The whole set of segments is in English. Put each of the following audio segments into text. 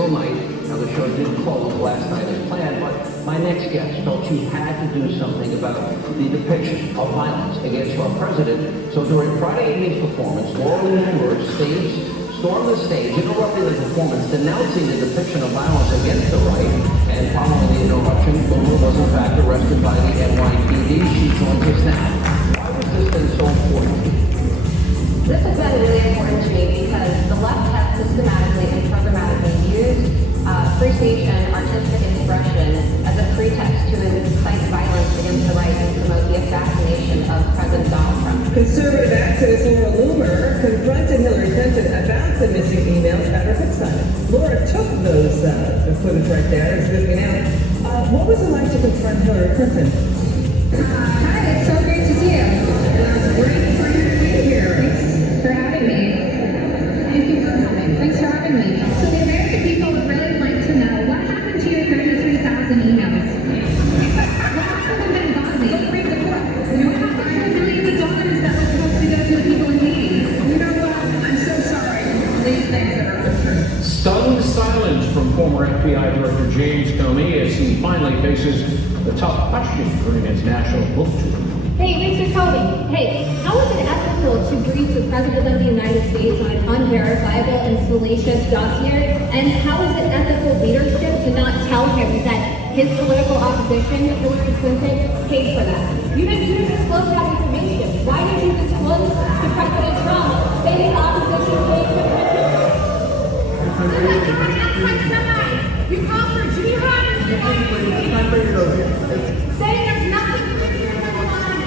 single night. Now, the show did close last night as planned, but my next guest felt she had to do something about the depiction of violence against our president. So during Friday evening's performance, Loomer stormed the stage, interrupting the performance, denouncing the depiction of violence against the right. And following the interruption, Loomer was in fact arrested by the NYPD. She joins us now. Why was this thing so important? This has been really important to me because the left has systematically and programmatically used free speech and artistic expression as a pretext to incite violence against the right and promote the assassination of President Donald Trump. Conservative activist Loomer confronted Hillary Clinton about the missing emails at her bedside. Laura took those footage right there. It's with me now. What was it like to confront Hillary Clinton? Hi, it's so great to see you. It's great for you to be here. Thanks for having me. Thank you for coming. Thanks for having me. So the American people would really like to know what happened to your 33,000 emails. What happened to Benghazi? Don't read the book. What happened to the millions of dollars that was supposed to go to the people in Haiti? You know what? I'm so sorry. These things that are untrue. Stunned silence from former FBI Director James Comey as he finally faces the tough question during his national book tour. Hey, Mr. Comey. Hey, how is it ethical to brief the President of the United States on an unverifiable and salacious dossier? And how is it ethical leadership to not tell him that his political opposition, Hillary Clinton, paid for that? You didn't disclose that information. Why did you disclose to President Trump that his opposition paid for Clinton? You call for jihad in the United States, saying there's nothing Christian going on.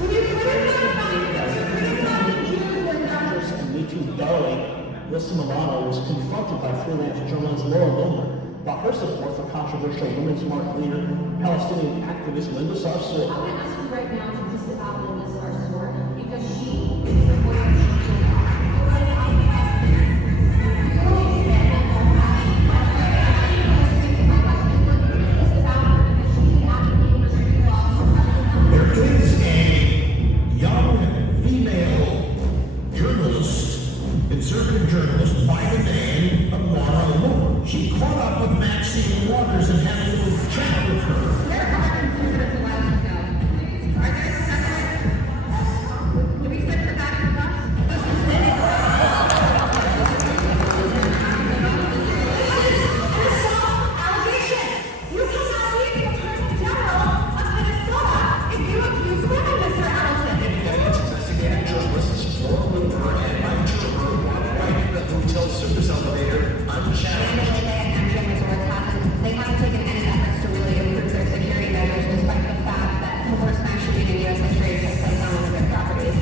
When you criticize Me Too darling, Alyssa Milano was confronted by freelance journalist Loomer about her support for controversial women's march leader, Palestinian activist Linda Sarsour. I'm going to ask you right now to disavow Linda Sarsour because she is supporting conservative journalist by the name of Laura Loomer. She caught up with Maxine Waters and had a little chat with her. Where are conservatives allowed to go? Are there separate? Do we sit for back of the bus? Allegation! You cannot be the Attorney General of Minnesota if you abuse women, Mr. Allison. Independent investigative journalists Laura Loomer and Mike Schumer walked right in the hotel service elevator unchallenged. They haven't taken any efforts to really improve their security measures despite the fact that the worst mass shooting in U.S. history took place on one of their properties.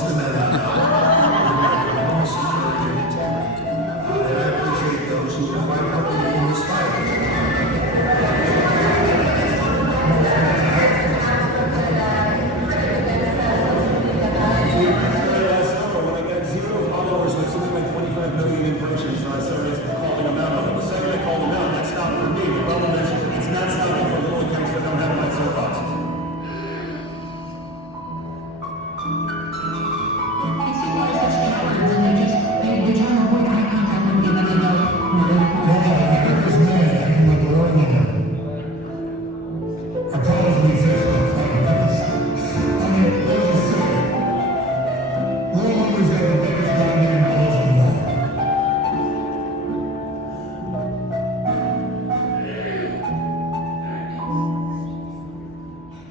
the men out and I appreciate those who are fighting up in this fight. When I got 0 followers, like something like 25 million impressions, so I started calling them out. The second I called them out, that stopped for me. The problem is, it's not stopping for little accounts that don't have my soapbox.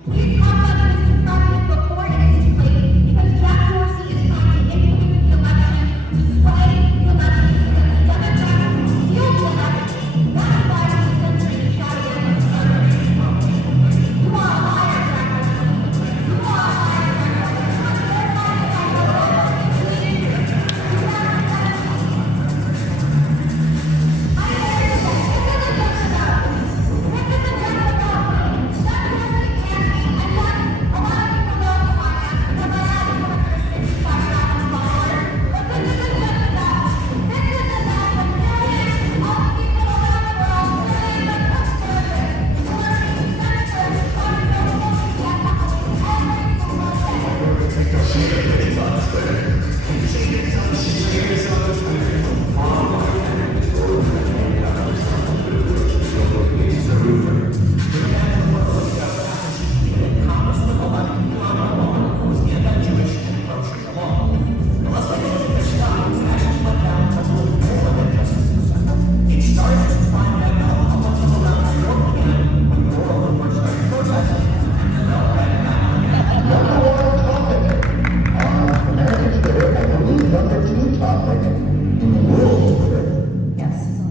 We've talked about this in precedent before, and it's too late because Jack Dorsey is trying to influence the election, to sway the election, because the Democrats steal the election. That's why he's censoring the chat against conservatives. You are a liar, Jack Dorsey. You are a liar, Jack Dorsey.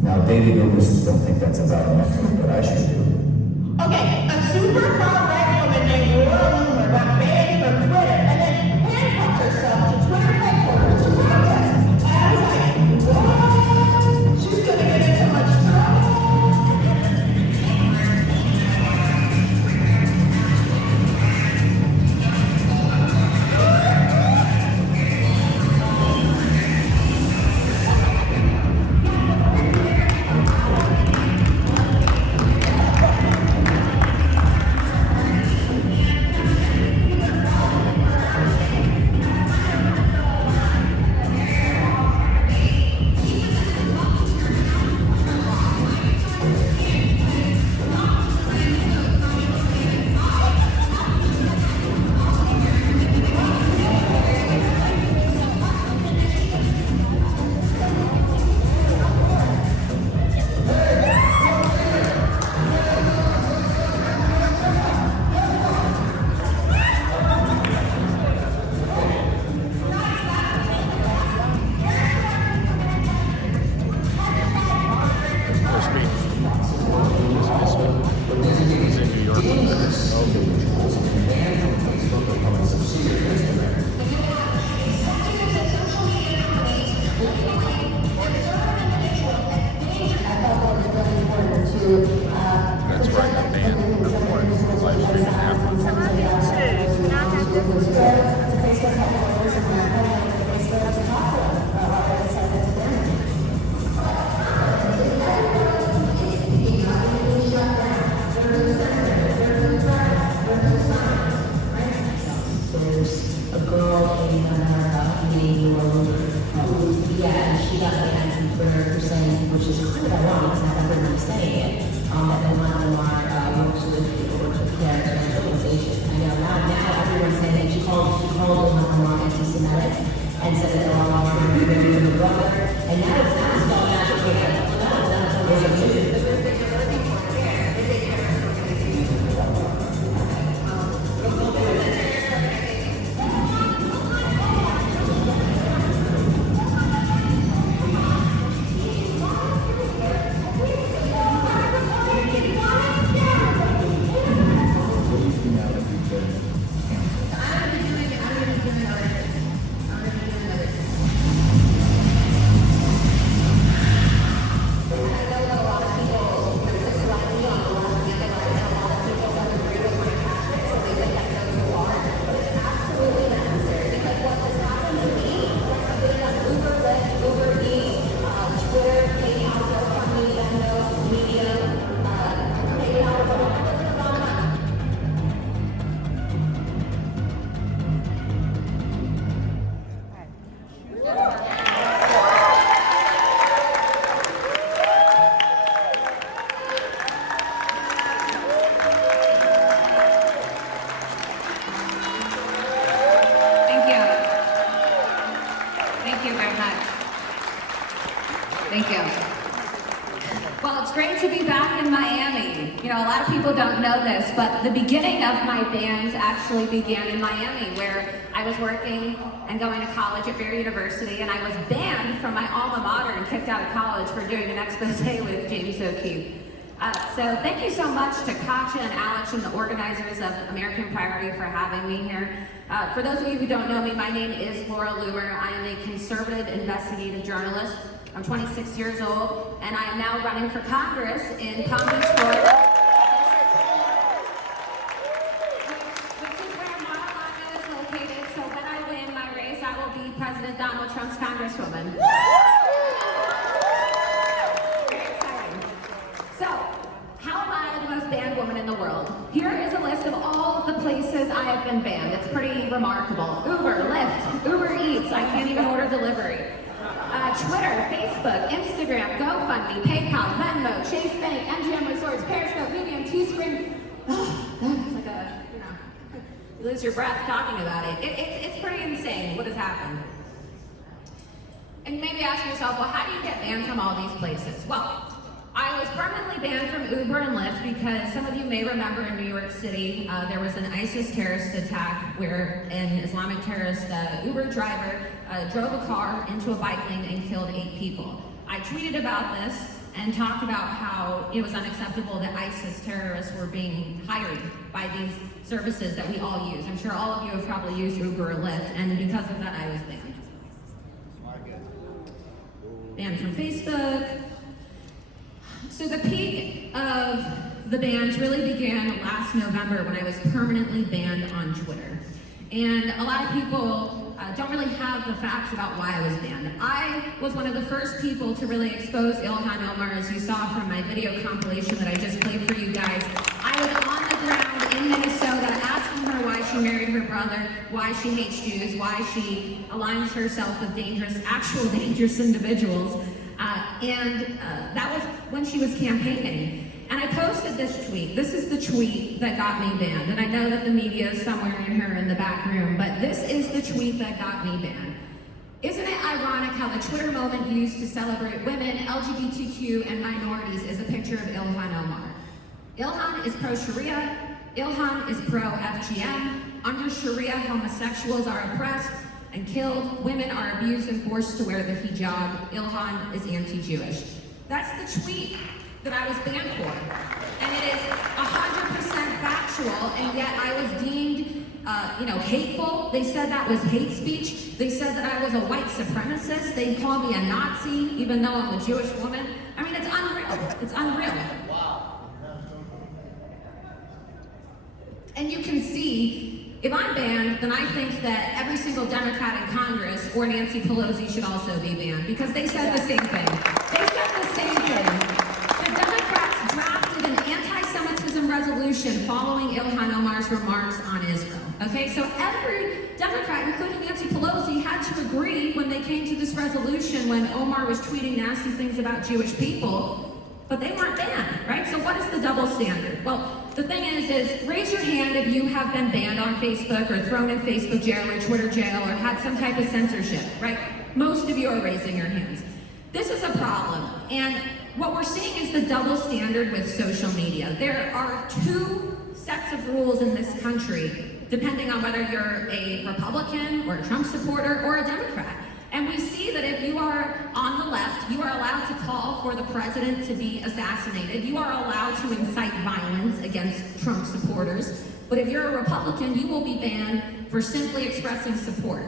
Now, baby boomers don't think that's about nothing, but I sure do. Okay, a super far-right woman named Loomer got banned from Twitter and then handcuffed herself to Twitter headquarters to protest. I was like, what? She's gonna get in so much trouble. That's right, the band recording live streaming There's a girl in America named Loomer who, she got banned from Twitter for saying, which is kind of ironic because I've never been saying it, that the Loomer works with character organization. I know now everyone's saying that she called Loomer anti-Semitic and said that they're all doing the brother, and now it's spelled out. to be back in Miami. You know, a lot of people don't know this, but the beginning of my bands actually began in Miami, where I was working and going to college at Barry University, and I was banned from my alma mater and kicked out of college for doing an expose with James O'Keefe. So thank you so much to Katja and Alex and the organizers of American Priority for having me here. For those of you who don't know me, my name is Loomer. I am a conservative investigative journalist. I'm 26 years old, and I am now running for Congress in Palm Beach, Florida, which is where Mar-a-Lago is located. So when I win my race, I will be President Donald Trump's Congresswoman. Very exciting. So, how am I the most banned woman in the world? Here is a list of all of the places I have been banned. It's pretty remarkable. Uber, Lyft, Uber Eats, I can't even order delivery. Twitter, Facebook, Instagram, GoFundMe, PayPal, Venmo, Chase Bank, MGM Resorts, Periscope, Medium, Teespring. Oh, God, it's like a, you know, you lose your breath talking about it. It's pretty insane what has happened. And you may be asking yourself, well, how do you get banned from all these places? Well, I was permanently banned from Uber and Lyft because some of you may remember in New York City, there was an ISIS terrorist attack where an Islamic terrorist Uber driver drove a car into a bike lane and killed 8 people. I tweeted about this and talked about how it was unacceptable that ISIS terrorists were being hired by these services that we all use. I'm sure all of you have probably used Uber or Lyft, and because of that, I was banned. Banned from Facebook. So the peak of the bans really began last November when I was permanently banned on Twitter. And a lot of people don't really have the facts about why I was banned. I was one of the first people to really expose Ilhan Omar, as you saw from my video compilation that I just played for you guys. I was on the ground in Minnesota asking her why she married her brother, why she hates Jews, why she aligns herself with actual dangerous individuals. That was when she was campaigning. And I posted this tweet. This is the tweet that got me banned. And I know that the media is somewhere in here in the back room, but this is the tweet that got me banned. Isn't it ironic how the Twitter moment used to celebrate women, LGBTQ, and minorities is a picture of Ilhan Omar? Ilhan is pro-Sharia. Ilhan is pro-FGM. Under Sharia, homosexuals are oppressed and killed. Women are abused and forced to wear the hijab. Ilhan is anti-Jewish. That's the tweet that I was banned for. And it is 100% factual, and yet I was deemed, hateful. They said that was hate speech. They said that I was a white supremacist. They called me a Nazi, even though I'm a Jewish woman. I mean, it's unreal. It's unreal. Wow. And you can see, if I'm banned, then I think that every single Democrat in Congress or Nancy Pelosi should also be banned, because they said the same thing. They said the same thing. The Democrats drafted an anti-Semitism resolution following Ilhan Omar's remarks on Israel. Okay, so every Democrat, including Nancy Pelosi, had to agree when they came to this resolution when Omar was tweeting nasty things about Jewish people, but they weren't banned, right? So what is the double standard? Well, the thing is raise your hand if you have been banned on Facebook or thrown in Facebook jail or Twitter jail or had some type of censorship, right? Most of you are raising your hands. This is a problem, and what we're seeing is the double standard with social media. There are 2 sets of rules in this country, depending on whether you're a Republican or a Trump supporter or a Democrat. And we see that if you are on the left, you are allowed to call for the president to be assassinated. You are allowed to incite violence against Trump supporters. But if you're a Republican, you will be banned for simply expressing support.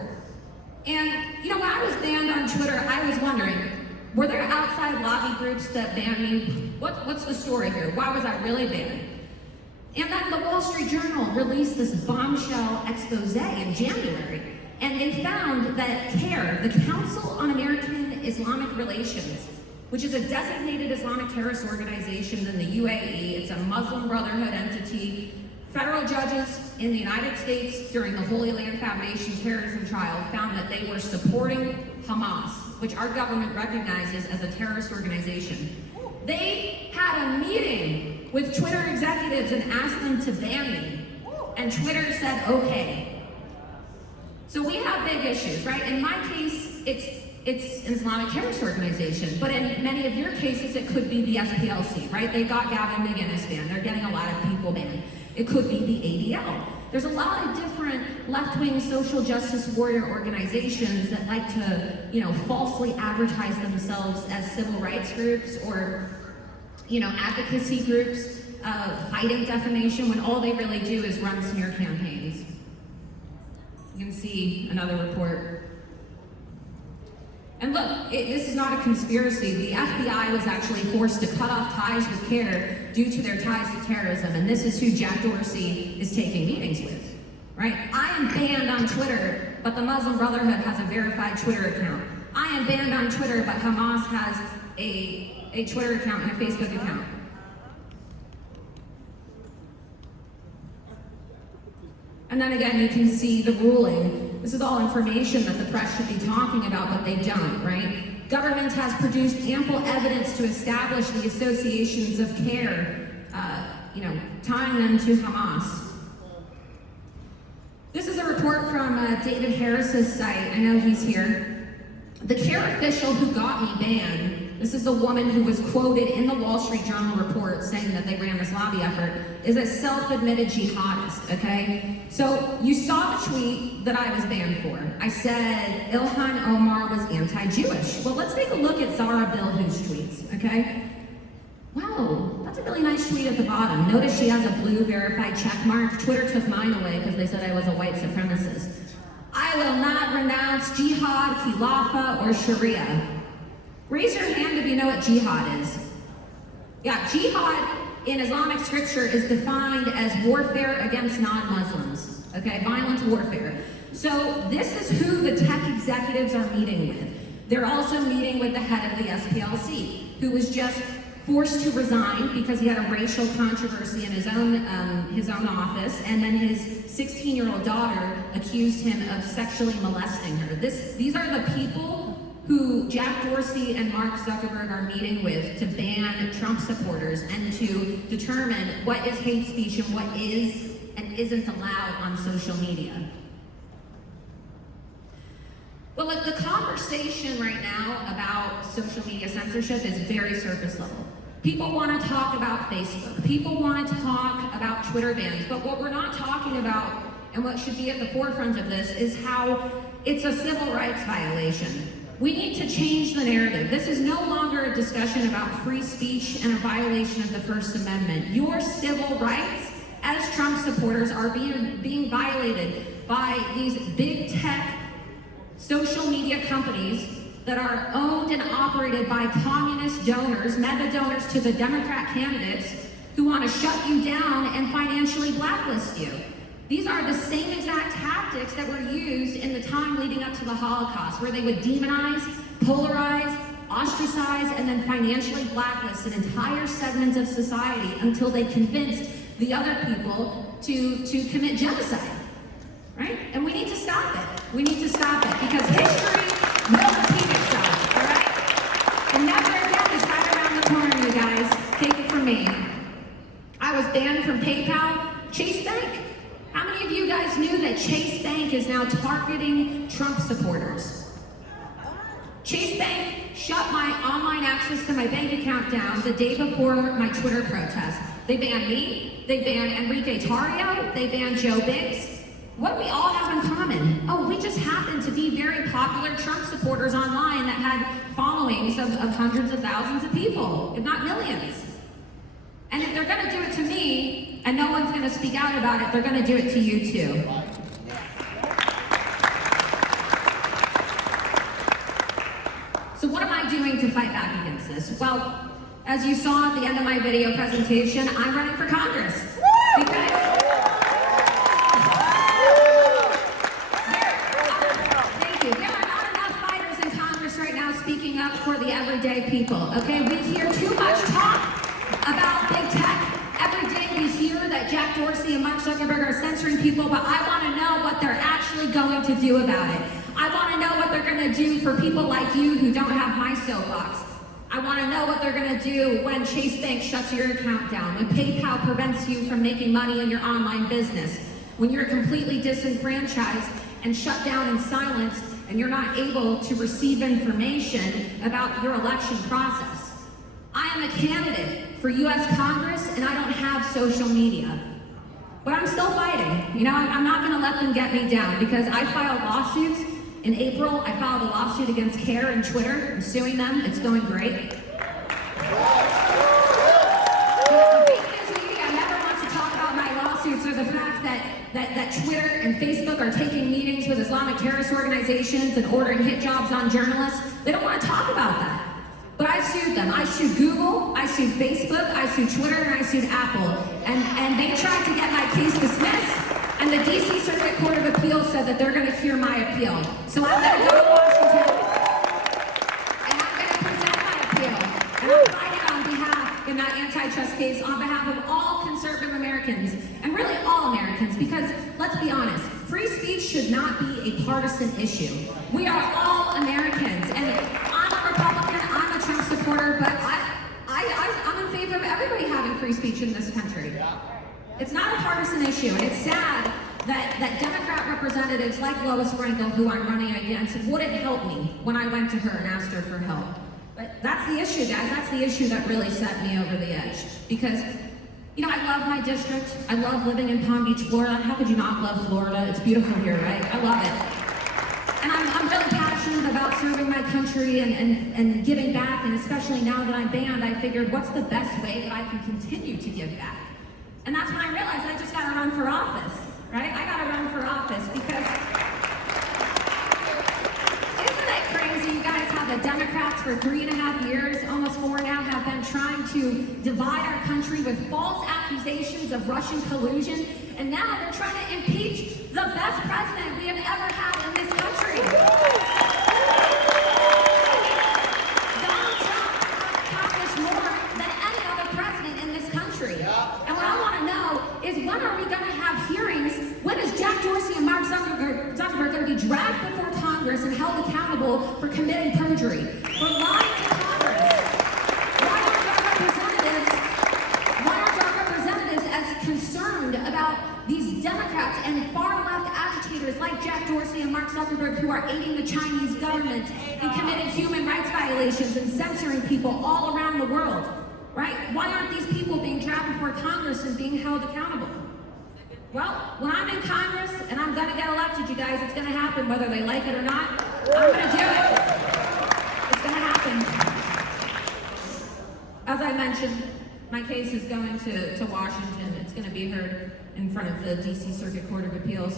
And, when I was banned on Twitter, I was wondering, were there outside lobby groups that banned me? What's the story here? Why was I really banned? And then the Wall Street Journal released this bombshell expose in January. And they found that CAIR, the Council on American Islamic Relations, which is a designated Islamic terrorist organization in the UAE, it's a Muslim Brotherhood entity. Federal judges in the United States during the Holy Land Foundation terrorism trial found that they were supporting Hamas, which our government recognizes as a terrorist organization. They had a meeting with Twitter executives and asked them to ban me. And Twitter said, okay. So we have big issues, right? In my case, it's it's an Islamic terrorist organization. But in many of your cases, it could be the SPLC, right? They got Gavin McInnes banned. They're getting a lot of people banned. It could be the ADL. There's a lot of different left-wing social justice warrior organizations that like to, falsely advertise themselves as civil rights groups or, advocacy groups fighting defamation when all they really do is run smear campaigns. You can see another report. And look, this is not a conspiracy. The FBI was actually forced to cut off ties with CARE due to their ties to terrorism, and this is who Jack Dorsey is taking meetings with, right? I am banned on Twitter, but the Muslim Brotherhood has a verified Twitter account. I am banned on Twitter, but Hamas has a Twitter account and a Facebook account. And then again, you can see the ruling. This is all information that the press should be talking about, but they don't, right? Government has produced ample evidence to establish the associations of CARE, tying them to Hamas. This is a report from David Harris's site. I know he's here. The CARE official who got me banned, this is the woman who was quoted in the Wall Street Journal report saying that they ran this lobby effort, is a self-admitted jihadist, okay? So you saw the tweet that I was banned for. I said Ilhan Omar was anti-Jewish. Well, let's take a look at Zara Bilhu's tweets, okay? Wow, that's a really nice tweet at the bottom. Notice she has a blue verified check mark. Twitter took mine away because they said I was a white supremacist. I will not renounce jihad, khilafah, or sharia. Raise your hand if you know what jihad is. Yeah, jihad in Islamic scripture is defined as warfare against non-Muslims, okay? Violent warfare. So this is who the tech executives are meeting with. They're also meeting with the head of the SPLC, who was just forced to resign because he had a racial controversy in his own office, and then his 16-year-old daughter accused him of sexually molesting her. These are the people who Jack Dorsey and Mark Zuckerberg are meeting with to ban Trump supporters and to determine what is hate speech and what is and isn't allowed on social media. Well, look, the conversation right now about social media censorship is very surface level. People want to talk about Facebook. People want to talk about Twitter bans. But what we're not talking about, and what should be at the forefront of this, is how it's a civil rights violation. We need to change the narrative. This is no longer a discussion about free speech and a violation of the First Amendment. Your civil rights as Trump supporters are being violated by these big tech social media companies that are owned and operated by communist donors, mega donors to the Democrat candidates who want to shut you down and financially blacklist you. These are the same exact tactics that were used in the time leading up to the Holocaust, where they would demonize, polarize, ostracize, and then financially blacklist an entire segment of society until they convinced the other people to commit genocide, right? And we need to stop it. We need to stop it because history will repeat itself, all right? And never again is right around the corner, you guys. Take it from me. I was banned from PayPal, Chase Bank. How many of you guys knew that Chase Bank is now targeting Trump supporters? Chase Bank shut my online access to my bank account down the day before my Twitter protest. They banned me, they banned Enrique Tarrio, they banned Joe Biggs. What do we all have in common? Oh, we just happen to be very popular Trump supporters online that had followings of hundreds of thousands of people, if not millions. And if they're gonna do it to me, and no one's gonna speak out about it, they're gonna do it to you too. So what am I doing to fight back against this? Well, as you saw at the end of my video presentation, I'm running for Congress. Because there are not enough fighters in Congress right now speaking up for the everyday people, okay? We hear too much talk about big tech. Every day we hear that Jack Dorsey and Mark Zuckerberg are censoring people, but I want to know what they're actually going to do about it. I want to know what they're going to do for people like you who don't have my soapbox. I want to know what they're going to do when Chase Bank shuts your account down, when PayPal prevents you from making money in your online business, when you're completely disenfranchised and shut down and silenced and you're not able to receive information about your election process. I am a candidate for US Congress and I don't have social media. But I'm still fighting. You know, I'm not gonna let them get me down because I filed lawsuits. In April, I filed a lawsuit against CARE and Twitter. I'm suing them, it's going great. The fake news media never wants to talk about my lawsuits or the fact that Twitter and Facebook are taking meetings with Islamic terrorist organizations and ordering hit jobs on journalists. They don't want to talk about that. But I sued them. I sued Google, I sued Facebook, I sued Twitter, and I sued Apple. And they tried to get my case dismissed, and the DC Circuit Court of Appeals said that they're going to hear my appeal. So I'm going to go to Washington, and I'm going to present my appeal. And I'm fighting on behalf, in that antitrust case, on behalf of all conservative Americans, and really all Americans, because let's be honest, free speech should not be a partisan issue. We are all Americans, and I'm a Republican, I'm a Trump supporter, but I'm in favor of everybody having free speech in this country. It's not a partisan issue, and it's sad that Democrat representatives like Lois Frankel, who I'm running against, wouldn't help me when I went to her and asked her for help. But that's the issue, guys. That's the issue that really set me over the edge. Because, you know, I love my district. I love living in Palm Beach, Florida. How could you not love Florida? It's beautiful here, right? I love it. And I'm really passionate about serving my country and giving back, and especially now that I'm banned, I figured, what's the best way that I can continue to give back? And that's when I realized I just gotta run for office, right? I gotta run for office because isn't it crazy, you guys, how the Democrats for 3.5 years, almost 4 now, have been trying to divide our country with false accusations of Russian collusion, and now they're trying to impeach the best president we have ever had in this country. Donald Trump accomplished more than any other president in this country. And what I want to know is, when are we going to have hearings? When is Jack Dorsey and Mark Zuckerberg going to be dragged before Congress and held accountable for committing perjury, for lying to Congress? Why aren't our representatives as concerned about these Democrats and far-left agitators like Jack Dorsey and Mark Zuckerberg, who are aiding the Chinese government and committing human rights violations and censoring people all around the world? Right? Why aren't these people being dragged before Congress and being held accountable? Well, when I'm in Congress and I'm gonna get elected, you guys, it's gonna happen whether they like it or not. I'm gonna do it. It's gonna happen. As I mentioned, my case is going to Washington. It's gonna be heard in front of the DC Circuit Court of Appeals.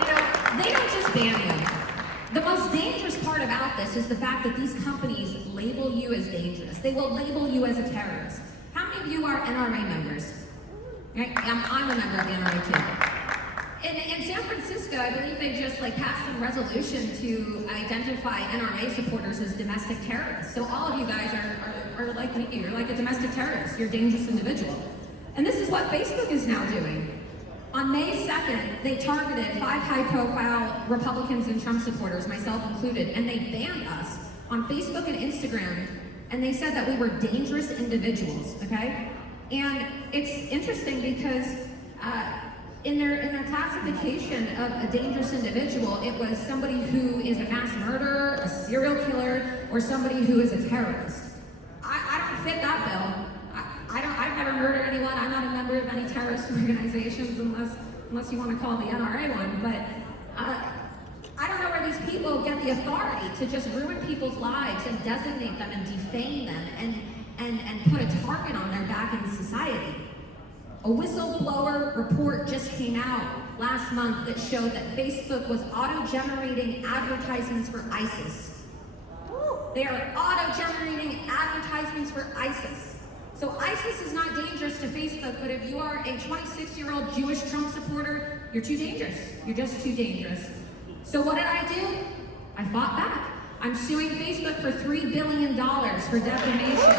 You know, they don't just ban you. The most dangerous part about this is the fact that these companies label you as dangerous. They will label you as a terrorist. How many of you are NRA members? Right? I'm a member of the NRA too. In San Francisco, I believe they just passed some resolution to identify NRA supporters as domestic terrorists. So all of you guys are like me. You're like a domestic terrorist. You're a dangerous individual. And this is what Facebook is now doing. On May 2nd, they targeted 5 high-profile Republicans and Trump supporters, myself included, and they banned us on Facebook and Instagram, and they said that we were dangerous individuals, okay? And it's interesting because in their classification of a dangerous individual, it was somebody who is a mass murderer, a serial killer, or somebody who is a terrorist. I don't fit that bill. I've never murdered anyone. I'm not a member of any terrorist organizations unless you want to call the NRA one. But I don't know where these people get the authority to just ruin people's lives and designate them and defame them and put a target on their back in society. A whistleblower report just came out last month that showed that Facebook was auto-generating advertisements for ISIS. They are auto-generating advertisements for ISIS. So ISIS is not dangerous to Facebook, but if you are a 26-year-old Jewish Trump supporter, you're too dangerous. You're just too dangerous. So what did I do? I fought back. I'm suing Facebook for $3 billion for defamation.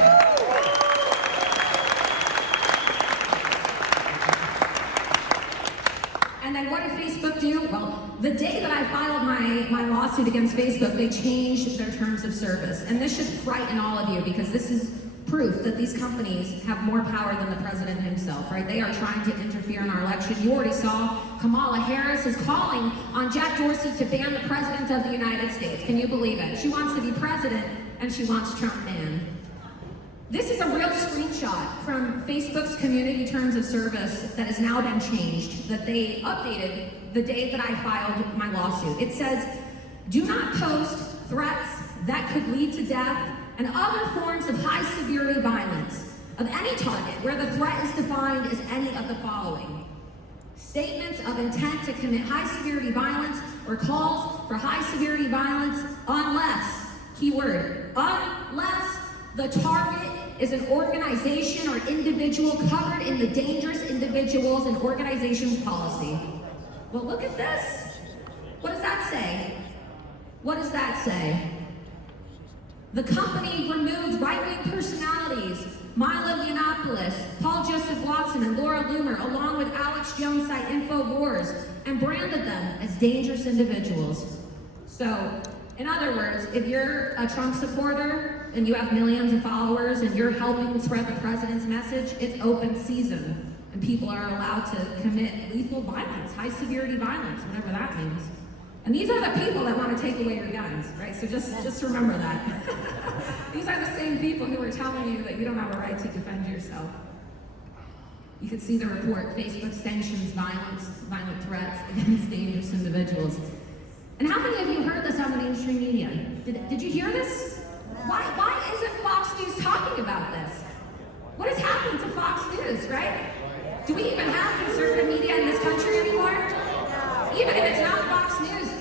And then what did Facebook do? Well, the day that I filed my lawsuit against Facebook, they changed their terms of service. And this should frighten all of you because this is proof that these companies have more power than the president himself, right? They are trying to interfere in our election. You already saw Kamala Harris is calling on Jack Dorsey to ban the president of the United States. Can you believe it? She wants to be president and she wants Trump banned. This is a real screenshot from Facebook's community terms of service that has now been changed, that they updated the day that I filed my lawsuit. It says, do not post threats that could lead to death and other forms of high severity violence of any target where the threat is defined as any of the following. Statements of intent to commit high severity violence or calls for high severity violence unless, keyword, unless the target is an organization or individual covered in the Dangerous Individuals and Organizations Policy. Well, look at this. What does that say? What does that say? The company removed right-wing personalities, Milo Yiannopoulos, Paul Joseph Watson, and Laura Loomer, along with Alex Jones' site InfoWars, and branded them as dangerous individuals. So, in other words, if you're a Trump supporter and you have millions of followers and you're helping spread the president's message, it's open season, and people are allowed to commit lethal violence, high-severity violence, whatever that means. And these are the people that want to take away your guns, right? So just remember that. These are the same people who are telling you that you don't have a right to defend yourself. You can see the report, Facebook sanctions violent threats against dangerous individuals. And how many of you heard this on the mainstream media? Did you hear this? Why isn't Fox News talking about this? What has happened to Fox News, right? Do we even have conservative media in this country anymore? Even if it's not Fox News,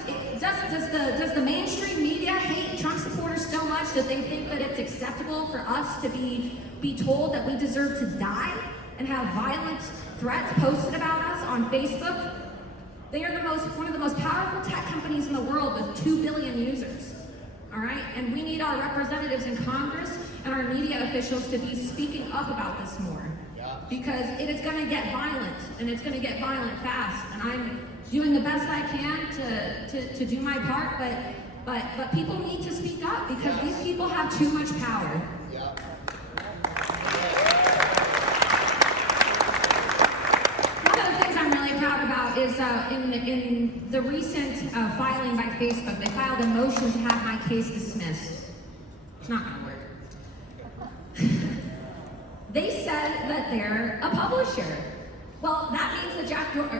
does the mainstream media hate Trump supporters so much that they think that it's acceptable for us to be told that we deserve to die and have violent threats posted about us on Facebook? They are one of the most powerful tech companies in the world with 2 billion users. All right, and we need our representatives in Congress and our media officials to be speaking up about this more, because it is going to get violent, and it's going to get violent fast. And I'm doing the best I can to do my part, but people need to speak up because these people have too much power. One of the things I'm really proud about is in the recent filing by Facebook, they filed a motion to have my case dismissed. It's not going to work. They said that they're a publisher. Well, that means that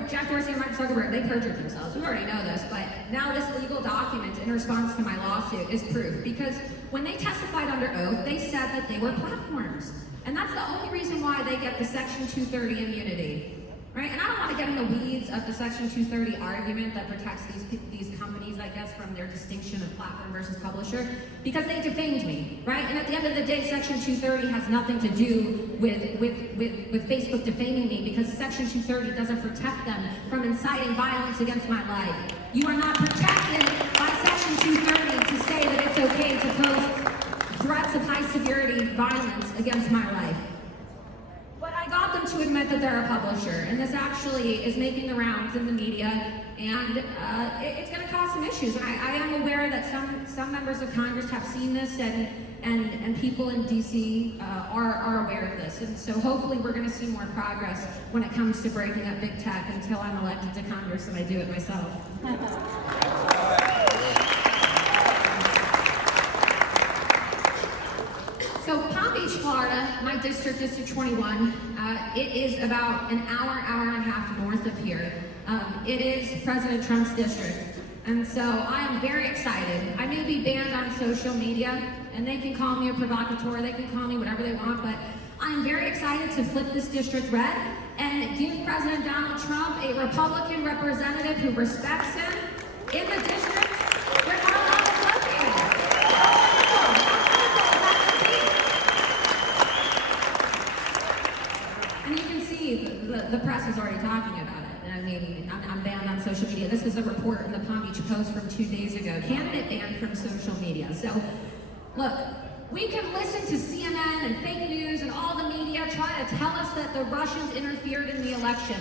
Jack Dorsey and Mark Zuckerberg, they perjured themselves. We already know this, but now this legal document in response to my lawsuit is proof, because when they testified under oath, they said that they were platforms. And that's the only reason why they get the Section 230 immunity. Right? And I don't want to get in the weeds of the Section 230 argument that protects these companies, I guess, from their distinction of platform versus publisher, because they defamed me, right? And at the end of the day, Section 230 has nothing to do with Facebook defaming me, because Section 230 doesn't protect them from inciting violence against my life. You are not protected by Section 230 to say that it's okay to post threats of high severity violence against my life. But I got them to admit that they're a publisher, and this actually is making the rounds in the media, and it's going to cause some issues. And I am aware that some members of Congress have seen this, and people in D.C. are aware of this. And so hopefully we're going to see more progress when it comes to breaking up big tech until I'm elected to Congress and I do it myself. So Palm Beach, Florida, my district, District 21, it is about an hour and a half north of here. It is President Trump's district. And so I am very excited. I may be banned on social media, and they can call me a provocateur, they can call me whatever they want, but I'm very excited to flip this district red and give President Donald Trump a Republican representative who respects him in the district where Colorado is located. And you can see the press is already talking about it. I mean, I'm banned on social media. This was a report in the Palm Beach Post from 2 days ago. Candidate banned from social media. So, look, we can listen to CNN and fake news and all the media try to tell us that the Russians interfered in the election.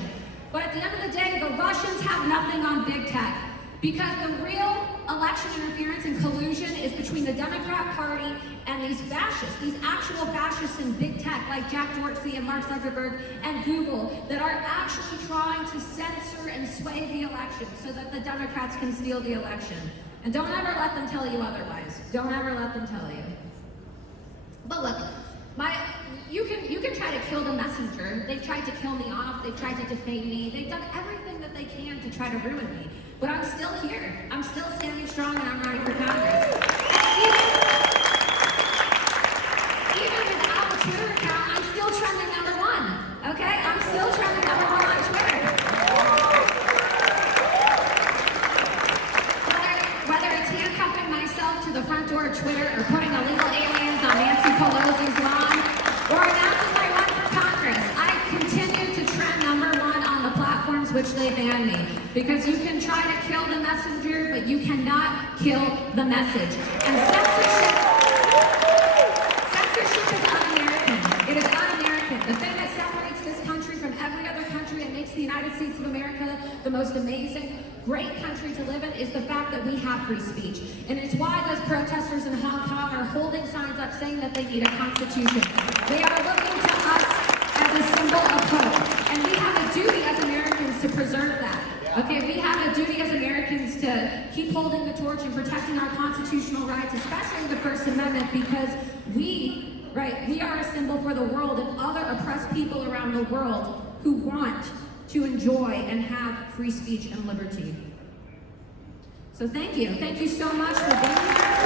But at the end of the day, the Russians have nothing on big tech. Because the real election interference and collusion is between the Democrat Party and these fascists, these actual fascists in big tech like Jack Dorsey and Mark Zuckerberg and Google that are actually trying to censor and sway the election so that the Democrats can steal the election. And don't ever let them tell you otherwise. Don't ever let them tell you. But look, you can try to kill the messenger. They've tried to kill me off. They've tried to defame me. They've done everything that they can to try to ruin me. But I'm still here. I'm still standing strong and I'm running for Congress. And even without a Twitter account, I'm still trending #1. Okay? I'm still trending #1 on Twitter. Whether it's handcuffing myself to the front door of Twitter or putting illegal aliens on Nancy Pelosi's lawn or announcing my run for Congress, I continue to trend #1 on the platforms which they ban me. Because you can try to kill the messenger, but you cannot kill the message. And censorship is un-American. It is un-American. The thing that separates this country from every other country and makes the United States of America the most amazing, great country to live in is the fact that we have free speech. And it's why those protesters in Hong Kong are holding signs up saying that they need a constitution. They are looking to us as a symbol of hope. And we have a duty as Americans to preserve that. Okay, we have a duty as Americans to keep holding the torch and protecting our constitutional rights, especially the First Amendment, because we are a symbol for the world and other oppressed people around the world who want to enjoy and have free speech and liberty. So thank you. Thank you so much for being here.